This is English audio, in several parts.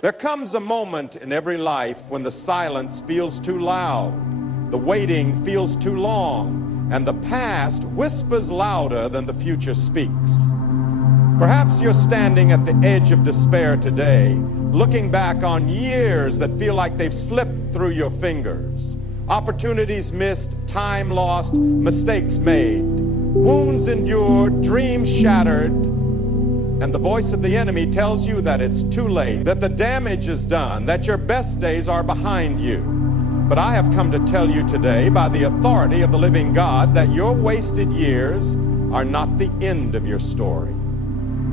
There comes a moment in every life when the silence feels too loud, the waiting feels too long, and the past whispers louder than the future speaks. Perhaps you're standing at the edge of despair today, looking back on years that feel like they've slipped through your fingers. Opportunities missed, time lost, mistakes made, wounds endured, dreams shattered, and the voice of the enemy tells you that it's too late, that the damage is done, that your best days are behind you. But I have come to tell you today, by the authority of the living God, that your wasted years are not the end of your story.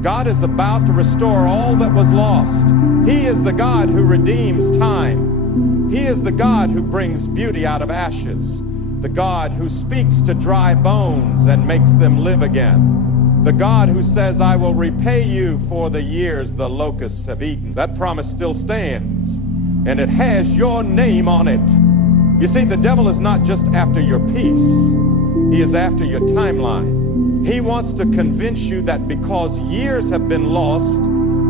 God is about to restore all that was lost. He is the God who redeems time. He is the God who brings beauty out of ashes, the God who speaks to dry bones and makes them live again. The God who says, I will repay you for the years the locusts have eaten. That promise still stands, and it has your name on it. You see, the devil is not just after your peace. He is after your timeline. He wants to convince you that because years have been lost,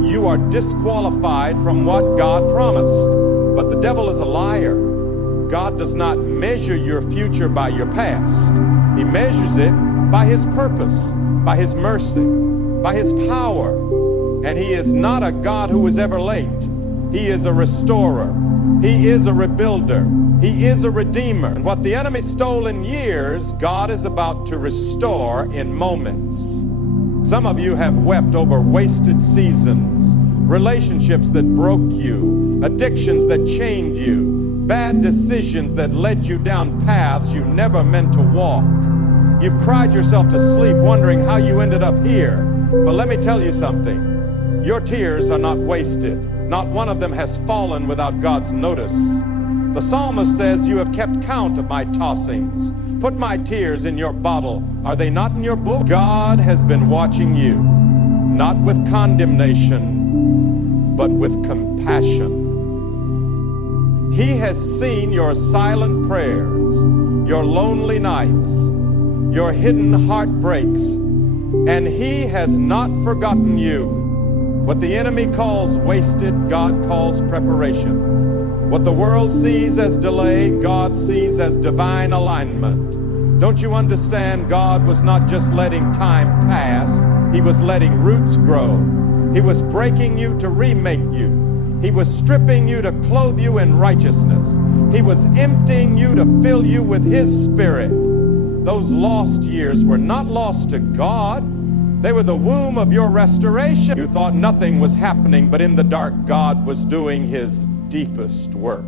you are disqualified from what God promised. But the devil is a liar. God does not measure your future by your past. He measures it by his purpose, by his mercy, by his power. And he is not a God who is ever late. He is a restorer. He is a rebuilder. He is a redeemer. And what the enemy stole in years, God is about to restore in moments. Some of you have wept over wasted seasons, relationships that broke you, addictions that chained you, bad decisions that led you down paths you never meant to walk. You've cried yourself to sleep wondering how you ended up here. But let me tell you something. Your tears are not wasted. Not one of them has fallen without God's notice. The psalmist says, you have kept count of my tossings. Put my tears in your bottle. Are they not in your book? God has been watching you, not with condemnation, but with compassion. He has seen your silent prayers, your lonely nights, your hidden heartbreaks, and he has not forgotten you. What the enemy calls wasted, God calls preparation. What the world sees as delay, God sees as divine alignment. Don't you understand? God was not just letting time pass, he was letting roots grow. He was breaking you to remake you. He was stripping you to clothe you in righteousness. He was emptying you to fill you with his spirit. Those lost years were not lost to God. They were the womb of your restoration. You thought nothing was happening, but in the dark, God was doing his deepest work.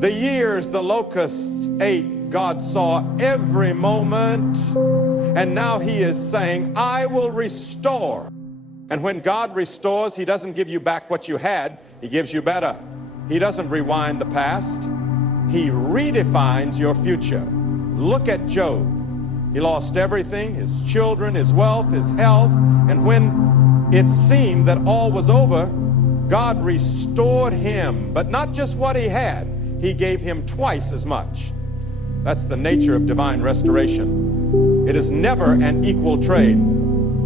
The years the locusts ate, God saw every moment, and now he is saying, I will restore. And when God restores, he doesn't give you back what you had, he gives you better. He doesn't rewind the past, he redefines your future. Look at Job. He lost everything, his children, his wealth, his health, and when it seemed that all was over, God restored him, but not just what he had, he gave him twice as much. That's the nature of divine restoration. It is never an equal trade.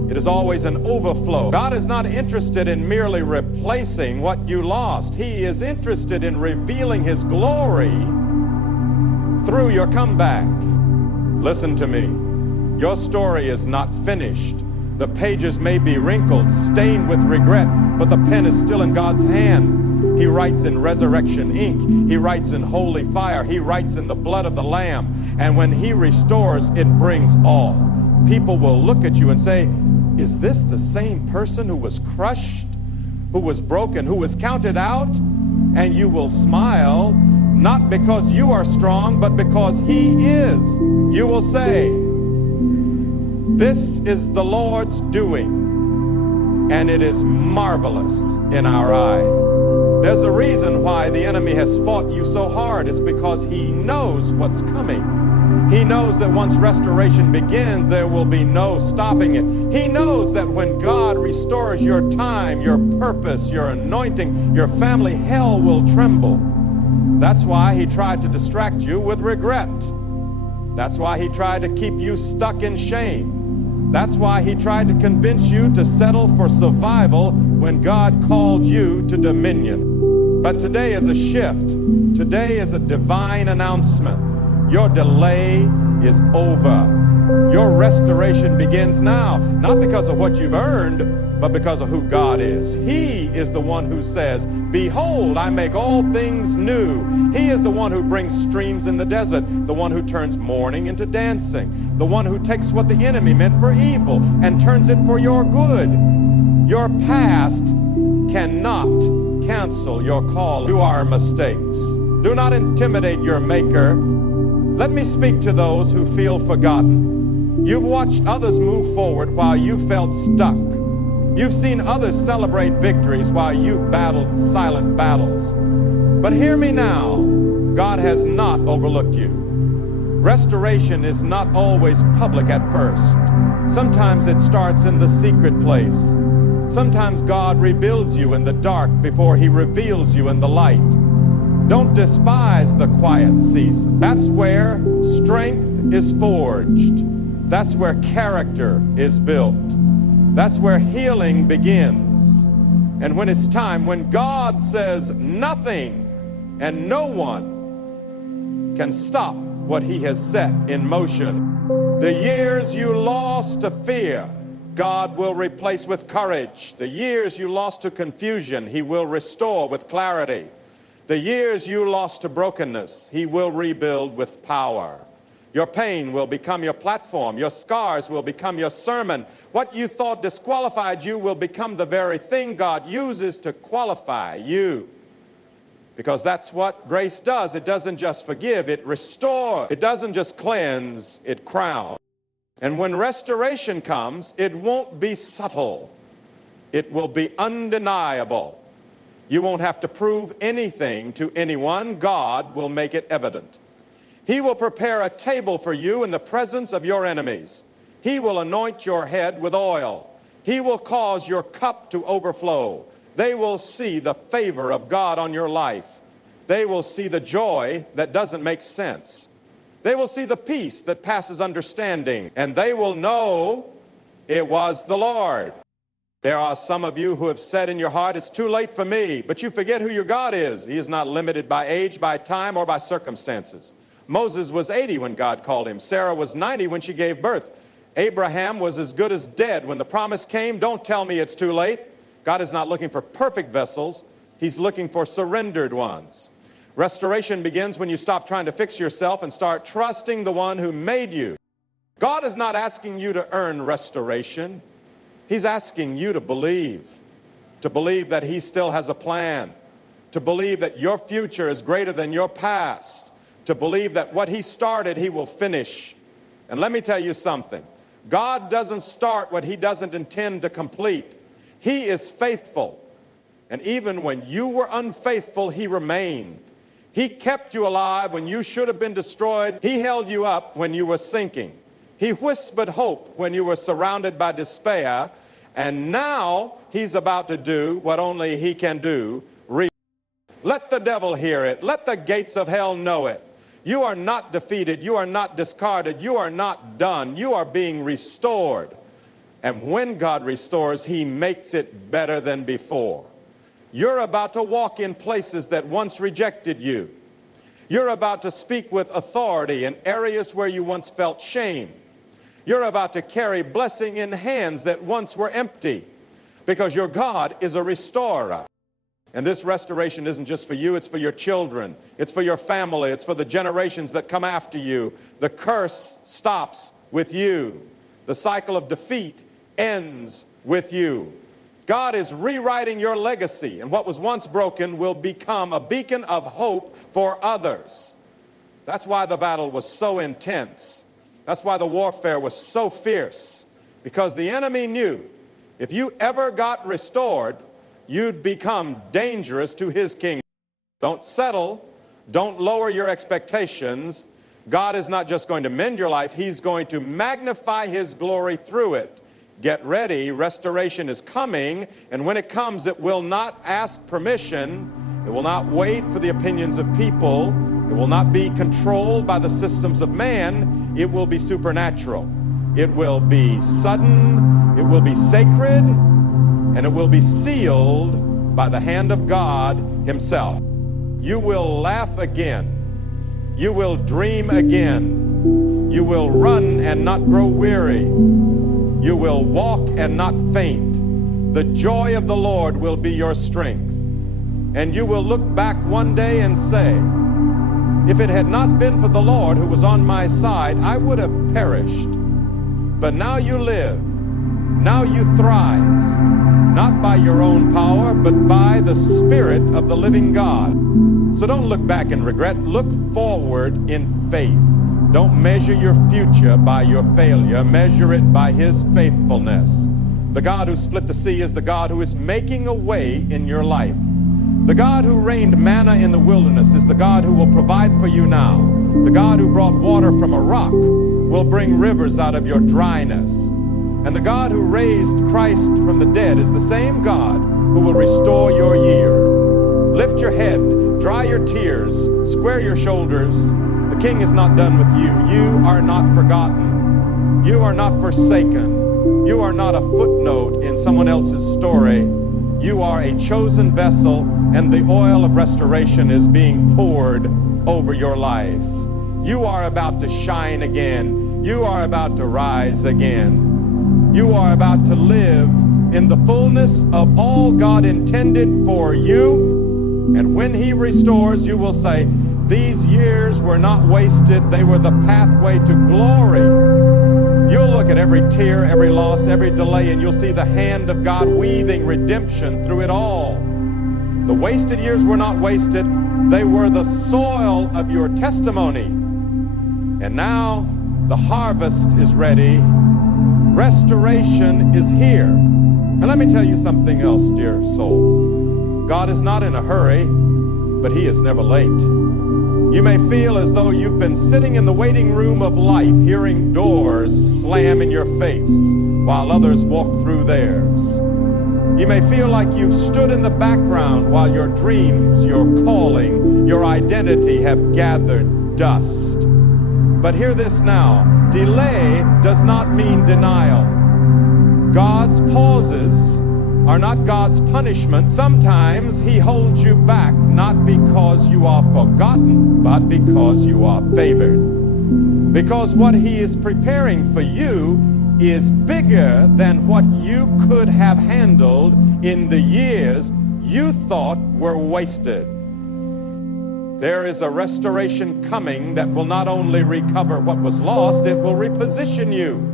It is always an overflow. God is not interested in merely replacing what you lost. He is interested in revealing his glory through your comeback. Listen to me. Your story is not finished. The pages may be wrinkled, stained with regret, but the pen is still in God's hand. He writes in resurrection ink. He writes in holy fire. He writes in the blood of the Lamb. And when he restores, it brings all. People will look at you and say, is this the same person who was crushed, who was broken, who was counted out? And you will smile, not because you are strong, but because he is. You will say, this is the Lord's doing, and it is marvelous in our eye. There's a reason why the enemy has fought you so hard. It's because he knows what's coming. He knows that once restoration begins, there will be no stopping it. He knows that when God restores your time, your purpose, your anointing, your family, hell will tremble. That's why he tried to distract you with regret. That's why he tried to keep you stuck in shame. That's why he tried to convince you to settle for survival when God called you to dominion. But today is a shift. Today is a divine announcement. Your delay is over. Your restoration begins now, not because of what you've earned, but because of who God is. He is the one who says, "Behold, I make all things new." He is the one who brings streams in the desert, the one who turns mourning into dancing, the one who takes what the enemy meant for evil and turns it for your good. Your past cannot cancel your call to our mistakes. Do not intimidate your Maker. Let me speak to those who feel forgotten. You've watched others move forward while you felt stuck. You've seen others celebrate victories while you battled silent battles. But hear me now, God has not overlooked you. Restoration is not always public at first. Sometimes it starts in the secret place. Sometimes God rebuilds you in the dark before he reveals you in the light. Don't despise the quiet season. That's where strength is forged. That's where character is built. That's where healing begins. And when it's time, when God says nothing and no one can stop what he has set in motion, the years you lost to fear, God will replace with courage. The years you lost to confusion, he will restore with clarity. The years you lost to brokenness, he will rebuild with power. Your pain will become your platform. Your scars will become your sermon. What you thought disqualified you will become the very thing God uses to qualify you. Because that's what grace does. It doesn't just forgive, it restores. It doesn't just cleanse, it crowns. And when restoration comes, it won't be subtle. It will be undeniable. You won't have to prove anything to anyone. God will make it evident. He will prepare a table for you in the presence of your enemies. He will anoint your head with oil. He will cause your cup to overflow. They will see the favor of God on your life. They will see the joy that doesn't make sense. They will see the peace that passes understanding. And they will know it was the Lord. There are some of you who have said in your heart, "It's too late for me." But you forget who your God is. He is not limited by age, by time, or by circumstances. Moses was 80 when God called him. Sarah was 90 when she gave birth. Abraham was as good as dead when the promise came. Don't tell me it's too late. God is not looking for perfect vessels. He's looking for surrendered ones. Restoration begins when you stop trying to fix yourself and start trusting the one who made you. God is not asking you to earn restoration. He's asking you to believe that he still has a plan, to believe that your future is greater than your past, to believe that what he started, he will finish. And let me tell you something. God doesn't start what he doesn't intend to complete. He is faithful. And even when you were unfaithful, he remained. He kept you alive when you should have been destroyed. He held you up when you were sinking. He whispered hope when you were surrounded by despair. And now he's about to do what only he can do. Let the devil hear it. Let the gates of hell know it. You are not defeated. You are not discarded. You are not done. You are being restored. And when God restores, he makes it better than before. You're about to walk in places that once rejected you. You're about to speak with authority in areas where you once felt shame. You're about to carry blessing in hands that once were empty, because your God is a restorer. And this restoration isn't just for you, it's for your children. It's for your family. It's for the generations that come after you. The curse stops with you. The cycle of defeat ends with you. God is rewriting your legacy, and what was once broken will become a beacon of hope for others. That's why the battle was so intense. That's why the warfare was so fierce, because the enemy knew if you ever got restored, you'd become dangerous to his kingdom. Don't settle. Don't lower your expectations. God is not just going to mend your life, he's going to magnify his glory through it. Get ready. Restoration is coming, and when it comes, it will not ask permission. It will not wait for the opinions of people. It will not be controlled by the systems of man. It will be supernatural. It will be sudden, it will be sacred, and it will be sealed by the hand of God himself. You will laugh again. You will dream again. You will run and not grow weary. You will walk and not faint. The joy of the Lord will be your strength. And you will look back one day and say, if it had not been for the Lord who was on my side, I would have perished. But now you live. Now you thrive, not by your own power, but by the Spirit of the living God. So don't look back in regret. Look forward in faith. Don't measure your future by your failure. Measure it by his faithfulness. The God who split the sea is the God who is making a way in your life. The God who rained manna in the wilderness is the God who will provide for you now. The God who brought water from a rock will bring rivers out of your dryness. And the God who raised Christ from the dead is the same God who will restore your year. Lift your head, dry your tears, square your shoulders. The King is not done with you. You are not forgotten. You are not forsaken. You are not a footnote in someone else's story. You are a chosen vessel, and the oil of restoration is being poured over your life. You are about to shine again. You are about to rise again. You are about to live in the fullness of all God intended for you. And when he restores, you will say, these years were not wasted. They were the pathway to glory. You'll look at every tear, every loss, every delay, and you'll see the hand of God weaving redemption through it all. The wasted years were not wasted. They were the soil of your testimony. And now the harvest is ready. Restoration is here. And let me tell you something else, dear soul. God is not in a hurry, but he is never late. You may feel as though you've been sitting in the waiting room of life, hearing doors slam in your face while others walk through theirs. You may feel like you've stood in the background while your dreams, your calling, your identity have gathered dust. But hear this now. Delay does not mean denial. God's pauses are not God's punishment. Sometimes he holds you back, not because you are forgotten, but because you are favored. Because what he is preparing for you is bigger than what you could have handled in the years you thought were wasted. There is a restoration coming that will not only recover what was lost, it will reposition you.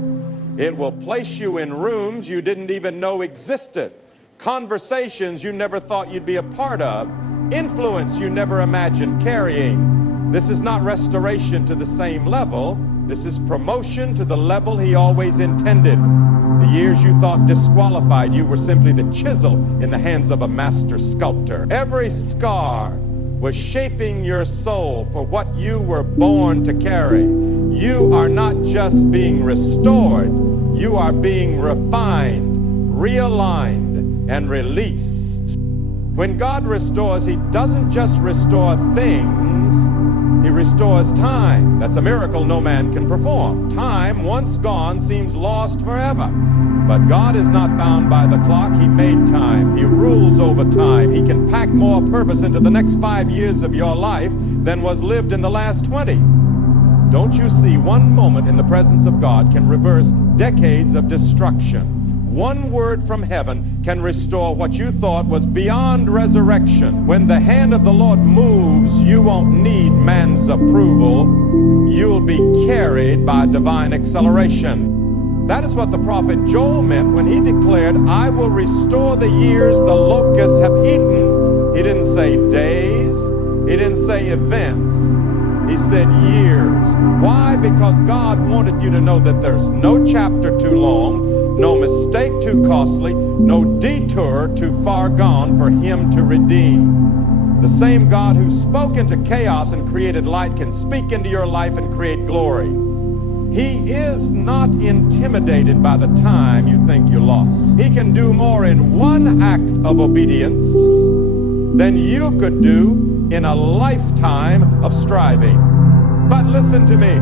It will place you in rooms you didn't even know existed, conversations you never thought you'd be a part of, influence you never imagined carrying. This is not restoration to the same level. This is promotion to the level he always intended. The years you thought disqualified you were simply the chisel in the hands of a master sculptor. Every scar was shaping your soul for what you were born to carry. You are not just being restored, you are being refined, realigned, and released. When God restores, he doesn't just restore things, he restores time. That's a miracle no man can perform. Time, once gone, seems lost forever. But God is not bound by the clock. He made time. He rules over time. He can pack more purpose into the next 5 years of your life than was lived in the last 20. Don't you see, one moment in the presence of God can reverse decades of destruction. One word from heaven can restore what you thought was beyond resurrection. When the hand of the Lord moves, you won't need man's approval. You'll be carried by divine acceleration. That is what the prophet Joel meant when he declared, I will restore the years the locusts have eaten. He didn't say days. He didn't say events. He said years. Why? Because God wanted you to know that there's no chapter too long, no mistake too costly, no detour too far gone for him to redeem. The same God who spoke into chaos and created light can speak into your life and create glory. He is not intimidated by the time you think you lost. He can do more in one act of obedience than you could do in a lifetime of striving. But listen to me.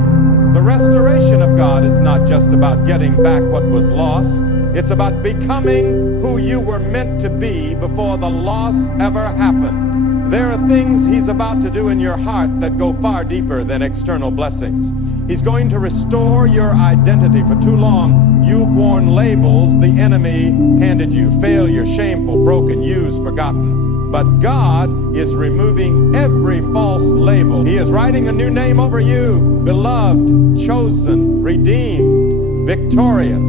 The restoration of God is not just about getting back what was lost. It's about becoming who you were meant to be before the loss ever happened. There are things he's about to do in your heart that go far deeper than external blessings. He's going to restore your identity. For too long, you've worn labels the enemy handed you: failure, shameful, broken, used, forgotten. But God is removing every false label. He is writing a new name over you: beloved, chosen, redeemed, victorious.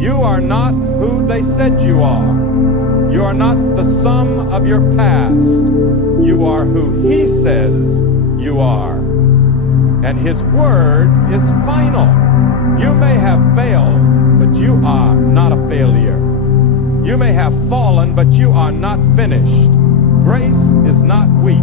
You are not who they said you are. You are not the sum of your past. You are who He says you are. And His word is final. You may have failed, but you are not a failure. You may have fallen, but you are not finished. Grace is not weak.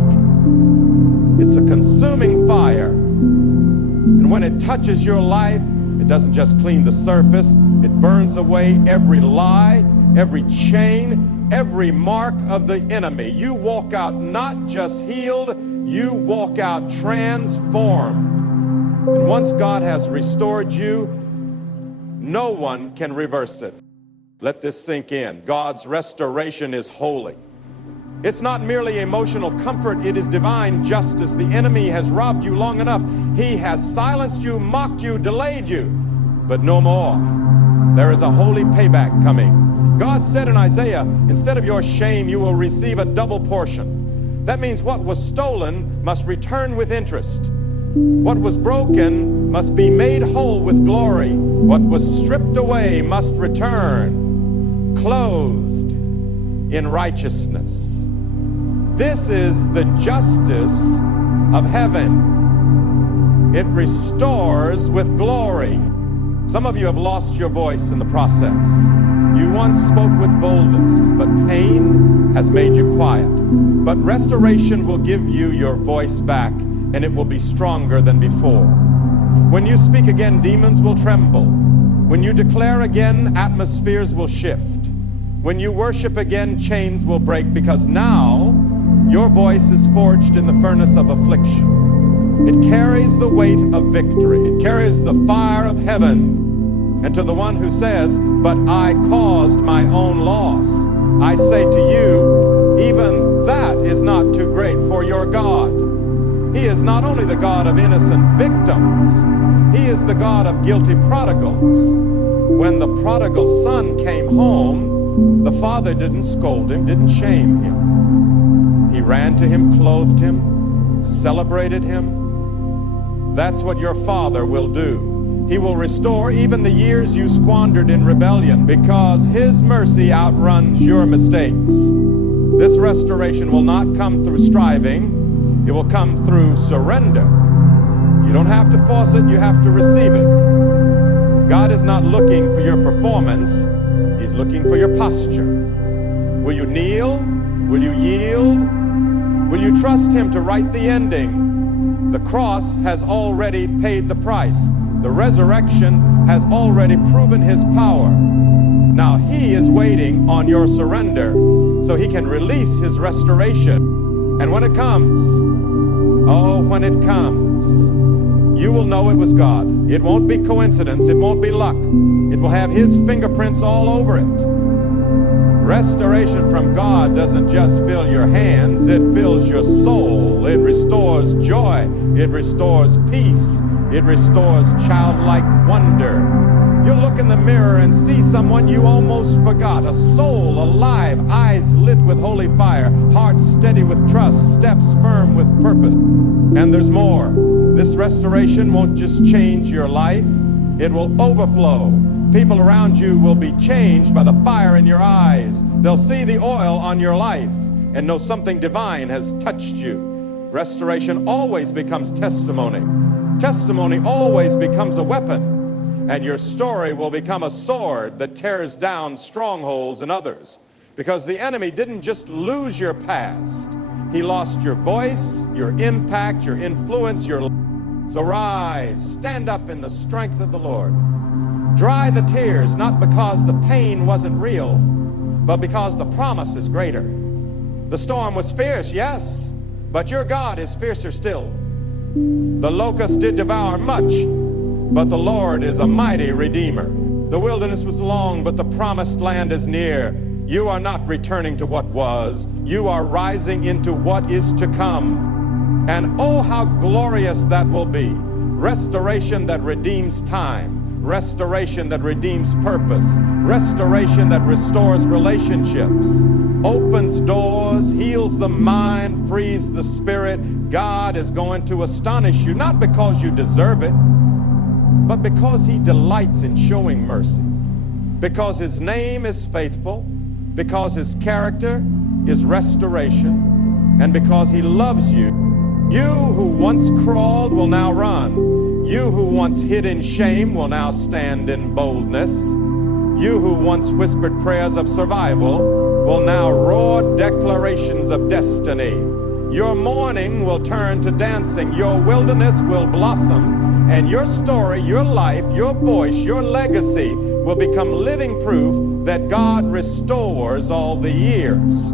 It's a consuming fire. And when it touches your life, it doesn't just clean the surface. It burns away every lie, every chain, every mark of the enemy. You walk out not just healed, you walk out transformed. And once God has restored you, no one can reverse it. Let this sink in. God's restoration is holy. It's not merely emotional comfort, it is divine justice. The enemy has robbed you long enough. He has silenced you, mocked you, delayed you, but no more. There is a holy payback coming. God said in Isaiah, instead of your shame, you will receive a double portion. That means what was stolen must return with interest. What was broken must be made whole with glory. What was stripped away must return, clothed in righteousness. This is the justice of heaven. It restores with glory. Some of you have lost your voice in the process. You once spoke with boldness, but pain has made you quiet. But restoration will give you your voice back, and it will be stronger than before. When you speak again, demons will tremble. When you declare again, atmospheres will shift. When you worship again, chains will break, because now your voice is forged in the furnace of affliction. It carries the weight of victory. It carries the fire of heaven. And to the one who says, but I caused my own loss, I say to you, even that is not too great for your God. He is not only the God of innocent victims, He is the God of guilty prodigals. When the prodigal son came home, the father didn't scold him, didn't shame him. He ran to him, clothed him, celebrated him. That's what your Father will do. He will restore even the years you squandered in rebellion, because His mercy outruns your mistakes. This restoration will not come through striving. It will come through surrender. You don't have to force it, you have to receive it. God is not looking for your performance, He's looking for your posture. Will you kneel? Will you yield? Will you trust Him to write the ending? The cross has already paid the price. The resurrection has already proven His power. Now He is waiting on your surrender so He can release His restoration. And when it comes, oh, when it comes, you will know it was God. It won't be coincidence. It won't be luck. It will have His fingerprints all over it. Restoration from God doesn't just fill your hands, it fills your soul. It restores joy. It restores peace. It restores childlike wonder. You look in the mirror and see someone you almost forgot. A soul alive, eyes lit with holy fire, heart steady with trust, steps firm with purpose. And there's more. This restoration won't just change your life, it will overflow. People around you will be changed by the fire in your eyes. They'll see the oil on your life and know something divine has touched you. Restoration always becomes testimony. Testimony always becomes a weapon, and your story will become a sword that tears down strongholds in others. Because the enemy didn't just lose your past, he lost your voice, your impact, your influence, your... So rise, stand up in the strength of the Lord. Dry the tears, not because the pain wasn't real, but because the promise is greater. The storm was fierce, yes, but your God is fiercer still. The locust did devour much, but the Lord is a mighty redeemer. The wilderness was long, but the promised land is near. You are not returning to what was. You are rising into what is to come. And oh, how glorious that will be. Restoration that redeems time. Restoration that redeems purpose. Restoration that restores relationships. Opens doors, heals the mind, frees the spirit. God is going to astonish you, not because you deserve it, but because he delights in showing mercy. Because his name is faithful, because his character is restoration, and because he loves you. You who once crawled will now run. You who once hid in shame will now stand in boldness. You who once whispered prayers of survival will now roar declarations of destiny. Your mourning will turn to dancing. Your wilderness will blossom. And your story, your life, your voice, your legacy will become living proof that God restores all the years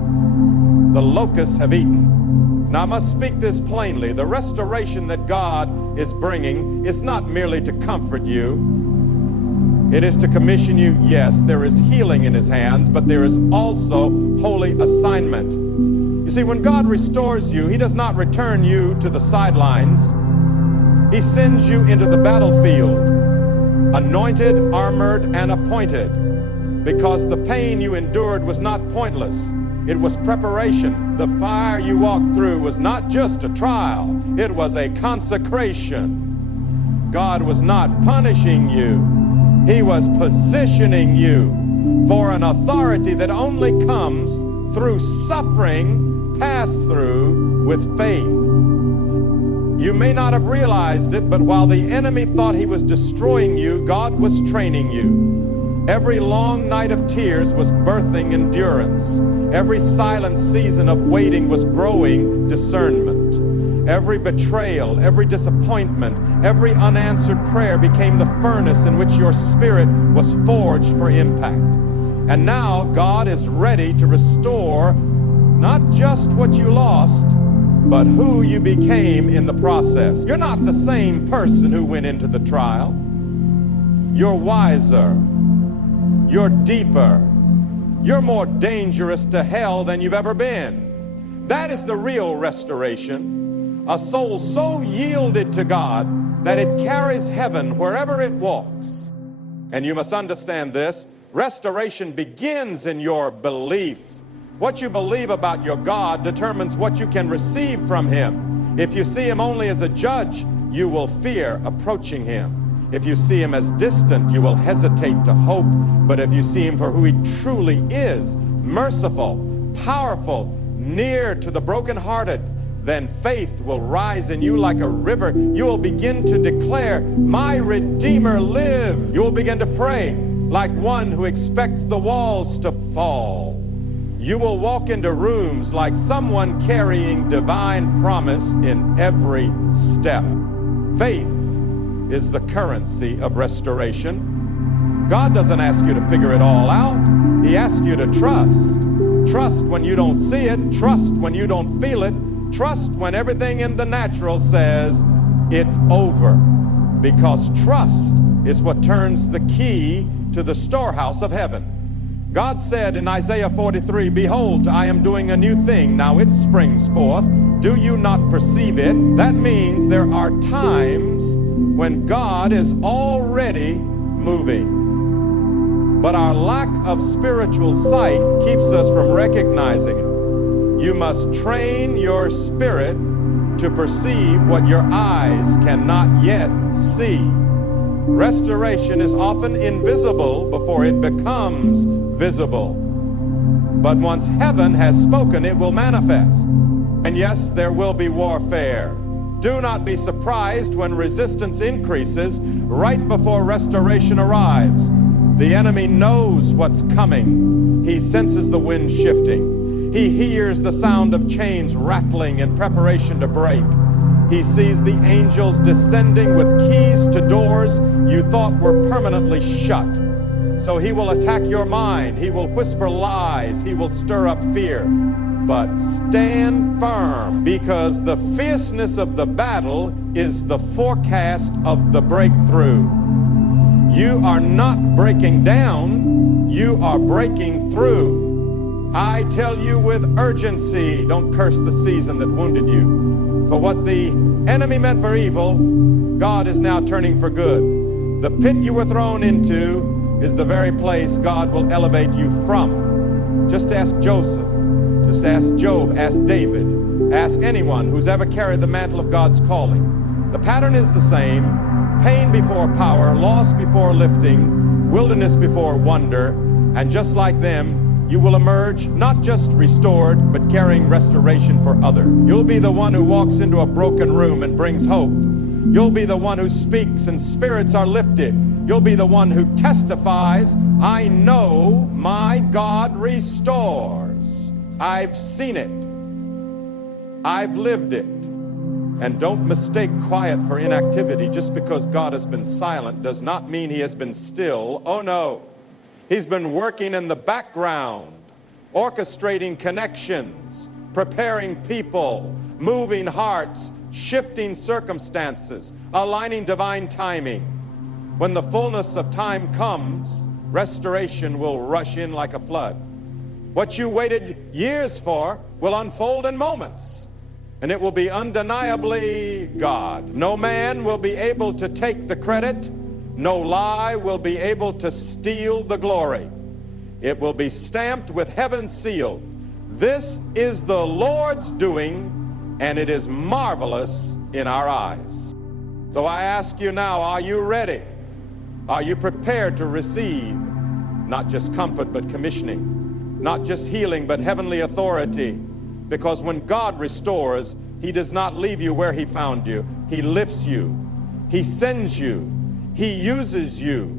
the locusts have eaten. Now I must speak this plainly. The restoration that God is bringing is not merely to comfort you. It is to commission you. Yes, there is healing in his hands, but there is also holy assignment. You see, when God restores you, he does not return you to the sidelines. He sends you into the battlefield, anointed, armored, and appointed, because the pain you endured was not pointless. It was preparation. The fire you walked through was not just a trial. It was a consecration. God was not punishing you. He was positioning you for an authority that only comes through suffering passed through with faith. You may not have realized it, but while the enemy thought he was destroying you, God was training you. Every long night of tears was birthing endurance. Every silent season of waiting was growing discernment. Every betrayal, every disappointment, every unanswered prayer became the furnace in which your spirit was forged for impact. And now God is ready to restore not just what you lost, but who you became in the process. You're not the same person who went into the trial. You're wiser. You're deeper. You're more dangerous to hell than you've ever been. That is the real restoration. A soul so yielded to God that it carries heaven wherever it walks. And you must understand this. Restoration begins in your belief. What you believe about your God determines what you can receive from him. If you see him only as a judge, you will fear approaching him. If you see him as distant, you will hesitate to hope. But if you see him for who he truly is, merciful, powerful, near to the brokenhearted, then faith will rise in you like a river. You will begin to declare, my Redeemer lives. You will begin to pray like one who expects the walls to fall. You will walk into rooms like someone carrying divine promise in every step. Faith is the currency of restoration. God doesn't ask you to figure it all out. He asks you to trust. Trust when you don't see it. Trust when you don't feel it. Trust when everything in the natural says it's over. Because trust is what turns the key to the storehouse of heaven. God said in Isaiah 43, behold, I am doing a new thing. Now it springs forth. Do you not perceive it? That means there are times when God is already moving. But our lack of spiritual sight keeps us from recognizing it. You must train your spirit to perceive what your eyes cannot yet see. Restoration is often invisible before it becomes visible. But once heaven has spoken, it will manifest. And yes, there will be warfare. Do not be surprised when resistance increases right before restoration arrives. The enemy knows what's coming. He senses the wind shifting. He hears the sound of chains rattling in preparation to break. He sees the angels descending with keys to doors you thought were permanently shut. So he will attack your mind. He will whisper lies. He will stir up fear. but stand firm, because the fierceness of the battle is the forecast of the breakthrough. You are not breaking down, you are breaking through. I tell you with urgency, don't curse the season that wounded you. For what the enemy meant for evil, God is now turning for good. The pit you were thrown into is the very place God will elevate you from. Just ask Joseph, just ask Job, ask David, ask anyone who's ever carried the mantle of God's calling. The pattern is the same: pain before power, loss before lifting, wilderness before wonder, and just like them, you will emerge not just restored, but carrying restoration for others. You'll be the one who walks into a broken room and brings hope. You'll be the one who speaks and spirits are lifted. You'll be the one who testifies, I know my God restores. I've seen it. I've lived it. And don't mistake quiet for inactivity. Just because God has been silent does not mean he has been still. Oh no. He's been working in the background, orchestrating connections, preparing people, moving hearts, shifting circumstances, aligning divine timing. When the fullness of time comes, restoration will rush in like a flood. What you waited years for will unfold in moments, and it will be undeniably God. No man will be able to take the credit. No lie will be able to steal the glory. It will be stamped with heaven's seal. This is the Lord's doing, and it is marvelous in our eyes. So I ask you now, are you ready? Are you prepared to receive not just comfort but commissioning, not just healing but heavenly authority? Because when God restores, he does not leave you where he found you. He lifts you. He sends you. He uses you.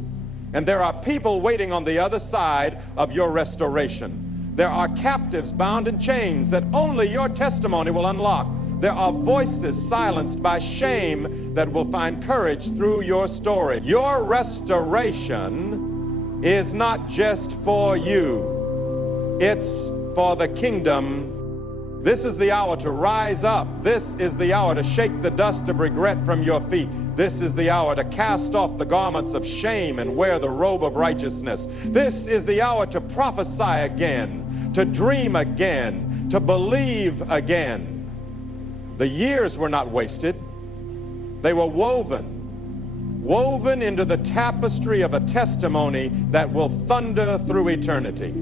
And there are people waiting on the other side of your restoration. There are captives bound in chains that only your testimony will unlock. There are voices silenced by shame that will find courage through your story. Your restoration is not just for you. It's for the kingdom. This is the hour to rise up. This is the hour to shake the dust of regret from your feet. This is the hour to cast off the garments of shame and wear the robe of righteousness. This is the hour to prophesy again, to dream again, to believe again. The years were not wasted. They were woven into the tapestry of a testimony that will thunder through eternity.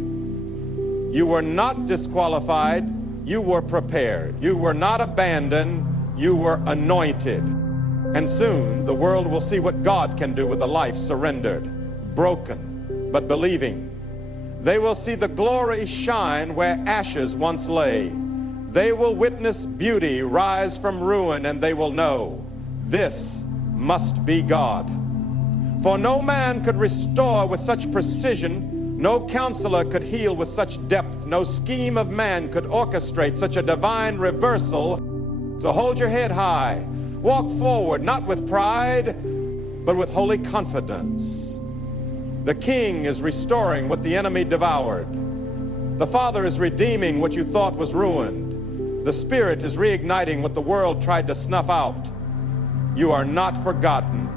You were not disqualified. You were prepared. You were not abandoned. You were anointed. And soon the world will see what God can do with a life surrendered, broken, but believing. They will see the glory shine where ashes once lay. They will witness beauty rise from ruin, and they will know this must be God. For no man could restore with such precision. No counselor could heal with such depth. No scheme of man could orchestrate such a divine reversal. So hold your head high. Walk forward, not with pride, but with holy confidence. The King is restoring what the enemy devoured. The Father is redeeming what you thought was ruined. The Spirit is reigniting what the world tried to snuff out. You are not forgotten.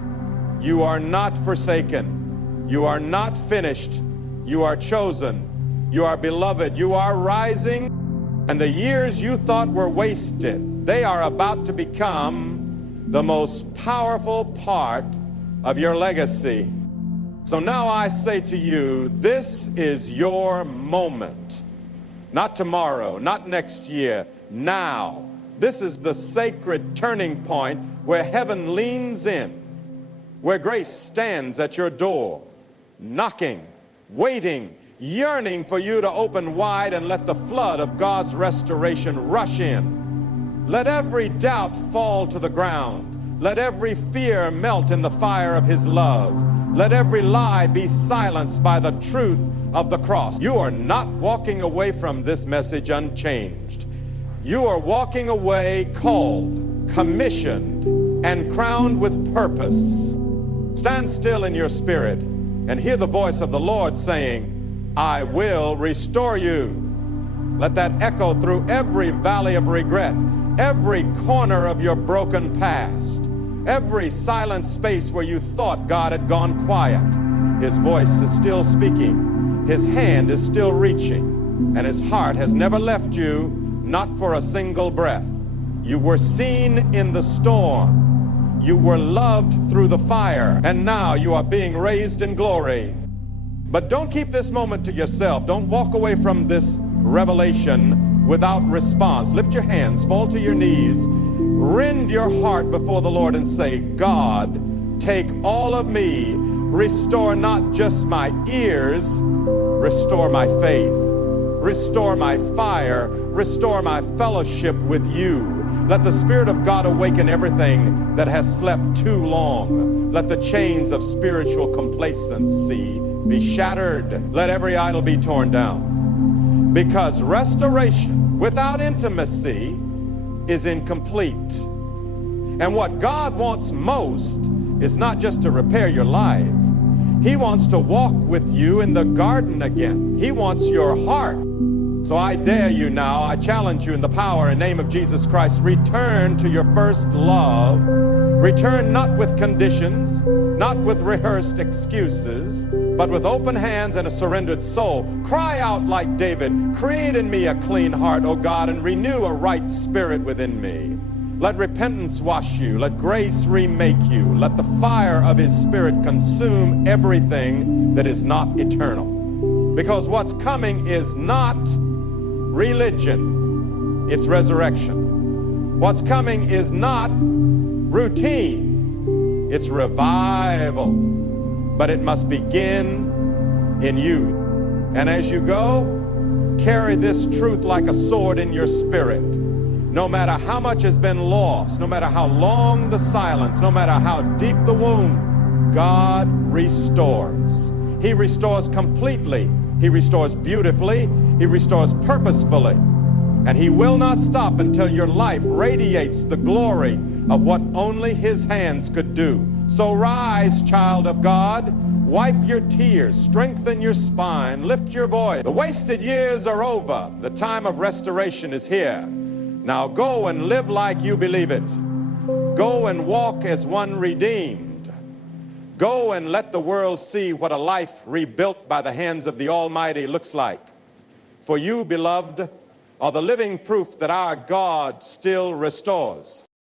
You are not forsaken. You are not finished. You are chosen. You are beloved. You are rising. And the years you thought were wasted, they are about to become the most powerful part of your legacy. So now I say to you, this is your moment. Not tomorrow, not next year, now. This is the sacred turning point where heaven leans in, where grace stands at your door, knocking, waiting, yearning for you to open wide and let the flood of God's restoration rush in. Let every doubt fall to the ground. Let every fear melt in the fire of his love. Let every lie be silenced by the truth of the cross. You are not walking away from this message unchanged. You are walking away called, commissioned, and crowned with purpose. Stand still in your spirit and hear the voice of the Lord saying, I will restore you. Let that echo through every valley of regret, every corner of your broken past, every silent space where you thought God had gone quiet. His voice is still speaking. His hand is still reaching. And his heart has never left you, not for a single breath. You were seen in the storm. You were loved through the fire. And now you are being raised in glory. But don't keep this moment to yourself. Don't walk away from this revelation without response. Lift your hands, fall to your knees, rend your heart before the Lord and say, God, take all of me. Restore not just my ears, restore my faith. Restore my fire. Restore my fellowship with you. Let the Spirit of God awaken everything that has slept too long. Let the chains of spiritual complacency be shattered. Let every idol be torn down. Because restoration without intimacy is incomplete. And what God wants most is not just to repair your life. He wants to walk with you in the garden again. He wants your heart. So I dare you now, I challenge you in the power and name of Jesus Christ, return to your first love. Return not with conditions, not with rehearsed excuses, but with open hands and a surrendered soul. Cry out like David, create in me a clean heart, O God, and renew a right spirit within me. Let repentance wash you. Let grace remake you. Let the fire of his Spirit consume everything that is not eternal. Because what's coming is not religion, it's resurrection. What's coming is not routine, it's revival. But it must begin in you. And as you go, carry this truth like a sword in your spirit. No matter how much has been lost, no matter how long the silence, no matter how deep the wound, God restores. He restores completely. He restores beautifully. He restores purposefully. And he will not stop until your life radiates the glory of what only his hands could do. So rise, child of God. Wipe your tears. Strengthen your spine. Lift your voice. The wasted years are over. The time of restoration is here. Now go and live like you believe it. Go and walk as one redeemed. Go and let the world see what a life rebuilt by the hands of the Almighty looks like. For you, beloved, are the living proof that our God still restores.